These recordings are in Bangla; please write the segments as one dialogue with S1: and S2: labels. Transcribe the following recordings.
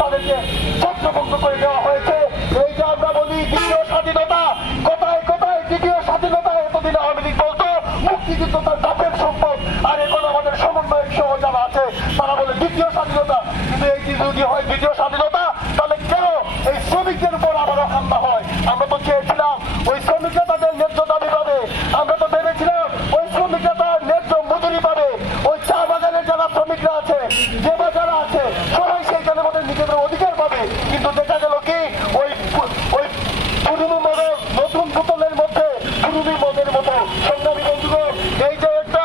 S1: তাদেরকে ছত্রভঙ্গ করে দেওয়া হয়েছে। এইটা আমরা বলি দ্বিতীয় স্বাধীনতা, কোথায় কোথায়? দ্বিতীয় স্বাধীনতা এতদিন আওয়ামী লীগ বলতো, মুক্তিযুদ্ধ তার দাপের সম্পদ, আর এখন আমাদের সমন্বয়ক সহ যারা আছে, তারা বলে দ্বিতীয় স্বাধীনতা। কিন্তু এই যদি হয় দ্বিতীয় স্বাধীনতা, তাহলে কেন এই শ্রমিকদের উপর আবারও হামলা হয়? আমরা তো চেয়েছিলাম ওই শ্রমিকরা তাদের ন্যায্য দাবি পাবে। আমরা তো ভেবেছিলাম ওই শ্রমিকরা তার ন্যায্য মজুরি পাবে। ওই চা বাগানের যারা শ্রমিকরা আছে, যে বাজার কিন্তু দেখা গেল কি ওই ওই পুরনো মডেল নতুন বোতলের মধ্যে পুরনো মদের মতো সংগ্রামী বন্ধুগণ এই যে একটা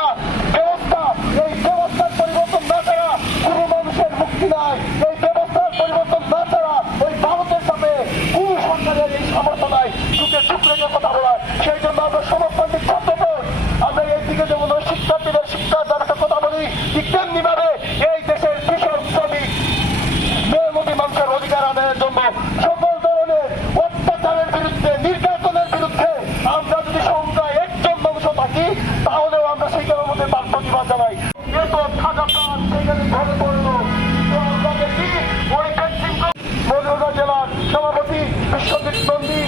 S1: ব্যবস্থা এই ব্যবস্থার পরিবর্তন না ছাড়া কোনো মানুষের মুক্তি নাই এই ব্যবস্থার পরিবর্তন না ছাড়া ওই ভারতের সাথে কোন সরকারের এই সামর্থ্য নাই চুকে চুপ রেখে কথা বলার সেই জন্য আমরা সমর্থন ছাত্রদের আমরা এই দিকে যেমন ওই শিক্ষার্থীদের শিক্ষার দ্বারা একটা কথা বলি ঠিক তেমনি ভাবে এই দেশের কৃষক শ্রমিক মেহনতি মানুষের অধিকার আদায়ের জন্য সকল ধরনের অত্যাচারের বিরুদ্ধে নির্যাতনের বিরুদ্ধে আমরা যদি সংখ্যায় একজন মানুষ থাকি তাহলেও আমরা সেইখানের মধ্যে তার প্রতিবাদ জানাই এত খাজা প্রাণ সেখানে ধরে পড়ল তো আমরা দেখি ওই ব্যক্তিকে মৌলভীবাজার জেলার সভাপতি বিশ্বজিৎ নন্দী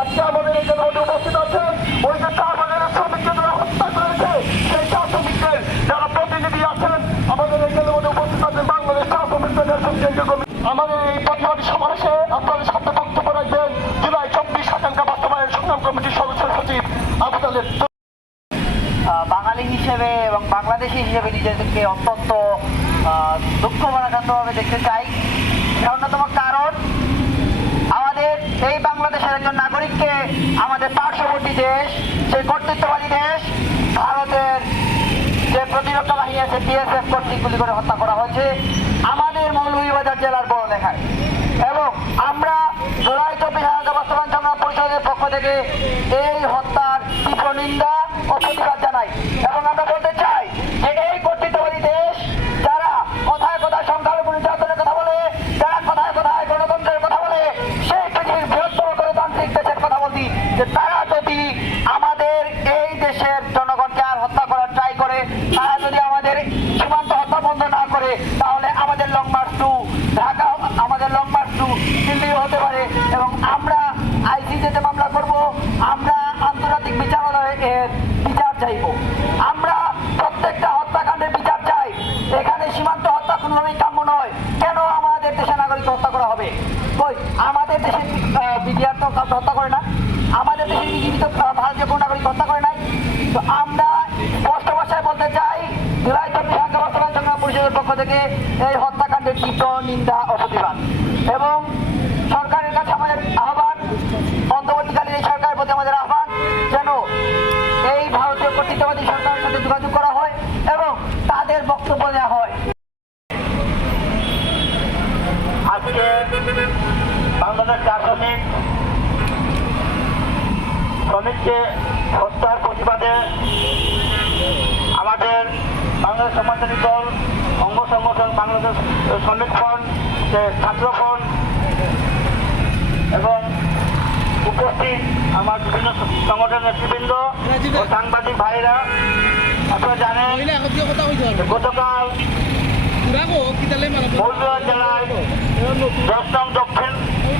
S1: আজকে আমাদের এখানে মধ্যে উপস্থিত আছেন ওই যে চা বাগানের শ্রমিককে যারা হত্যা করেছে সেই চা শ্রমিকদের যারা প্রতিনিধি আছেন আমাদের এখানে মধ্যে উপস্থিত আছেন বাংলাদেশ চা শ্রমিক ফেডারেশন কেন্দ্রীয় কমিটি আমাদের এই প্রতিবাদী সমাবেশে আপনাদের সাথে বক্তব্য রাখবেন জুলাই চব্বিশ আকাঙ্ক্ষা বাস্তবায়ন সংগ্রাম কমিটির সদস্য সচিব আবু তালেব
S2: বাঙালি হিসেবে এবং বাংলাদেশি হিসেবে নিজেদেরকে অত্যন্ত দুঃখ ভারাক্রান্তভাবে দেখতে চাই। অন্যতম কারণ আমাদের এই বাংলাদেশের একজন নাগরিককে আমাদের পার্শ্ববর্তী দেশ সেই কর্তৃত্ববাদী দেশ, ভারতের যে প্রতিরক্ষা বাহিনী আছে বিএসএফ কর্তৃক গুলি করে হত্যা করা হয়েছে। মৌলভীবাজার জেলার বড় দেখায় এবং আমরা চব্বিশ হাজার বাস্তবায়ন সংগ্রাম পরিষদের পক্ষ থেকে এই হত্যার তীব্র নিন্দা ও প্রতিবাদ জানাই। এবং আমরা বলতে চাই যে এই কর্তৃত্ববাদী দেশ যারা কথায় কথায় সংখ্যালঘু নির্যাতনের কথা বলে যারা কথায় কথায় গণতন্ত্রের কথা বলে সেই পৃথিবীর বৃহত্তম গণতান্ত্রিক দেশের কথা বলছি যে তারা যদি আমাদের এই দেশের জনগণকে আর হত্যা করার ট্রাই করে তারা যদি আমাদের সীমান্ত হত্যা বন্ধ না করে তাহলে আমাদের লং মার্চ টু ঢাকা আমাদের লং মার্চ টু দিল্লিও হতে পারে এবং আমরা আইসিজেতে মামলা করব, আমরা আন্তর্জাতিক বিচারালয়ে এর বিচার চাইব। আমরা প্রত্যেকটা হত্যাকাণ্ডের বিচার চাই। এখানে সীমান্ত হত্যা কোনোভাবেই কাম্য নয়। কেন আমাদের দেশে নাগরিক হত্যা করা হবে? কই, আমাদের দেশের বিডিআর তো হত্যা করে না আমাদের দেশের বিজেপি তো ভারতীয় কোনো নাগরিক হত্যা করে নাই? তো আমরা স্পষ্ট ভাষায় বলতে চাই জুলাই চব্বিশ সংগ্রাম পরিষদের পক্ষ থেকে এই হত্যাকাণ্ডের তীব্র নিন্দা ও প্রতিবাদ। এবং সরকারের কাছে আমাদের আহ্বান, অন্তর্বর্তীকালীন এই সরকারের প্রতি আমাদের আহ্বান যেন এই ভারতীয় কর্তৃত্ববাদী সরকারের সাথে যোগাযোগ করা হয় এবং তাদের বক্তব্য দেওয়া হয়।
S1: আজকে বাংলাদেশ চা শ্রমিক শ্রমিককে হত্যার প্রতিবাদে আমাদের বাংলাদেশ সমাজতান্ত্রিক দল অঙ্গ সংগঠন বাংলাদেশ শ্রমিক ফ্রন্ট সে ছাত্র ফ্রন্ট এবং উপস্থিত আমার বিভিন্ন সংগঠনের নেতৃবৃন্দ ও সাংবাদিক ভাইরা। আপনারা জানেন গতকাল দশ নং দক্ষিণ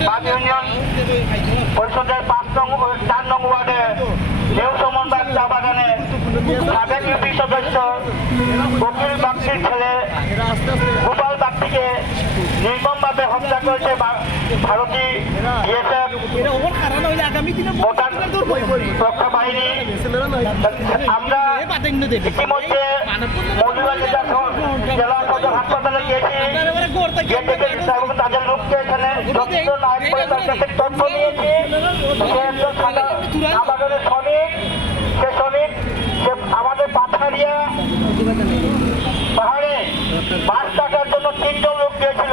S1: পাঁচ ইউনিয়ন পরিষদের পাঁচ নং চার নং ওয়ার্ডে নিউ সমন্বয় চা বাগানে সাবেক ইউপি সদস্য বকির বাগচির ছেলে গোপাল বাগচিকে নির্মমভাবে হত্যা করেছে হাসপাতালে তাদের লোককে আমাদের পাথারিয়া পাহাড়ে পাঁচ টাকার জন্য তিনজন লোক গিয়েছিল।